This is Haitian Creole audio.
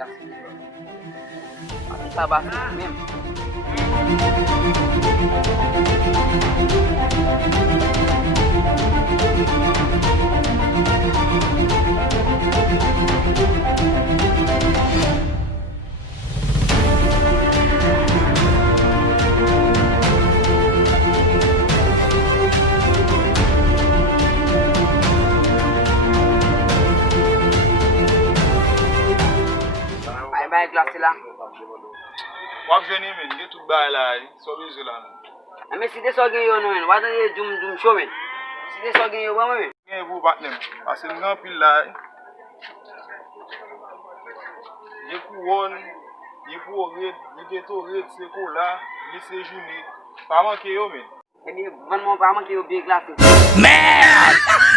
glacé. Ça va même. Aye glacé là. Wap jeni men, ge tout bay la, so bezwe la nan. Mais si des so gen yo nou men, wata de jum show men. Si des so gen yo ba men. Gen vou bat nem, ase nan pil la. Ye pou won, ye pou red, ye geto red, se ko la, ye se jouni. Pa manke yo men. Eh bien, vraiment pas manquer au bien glacé. Merde!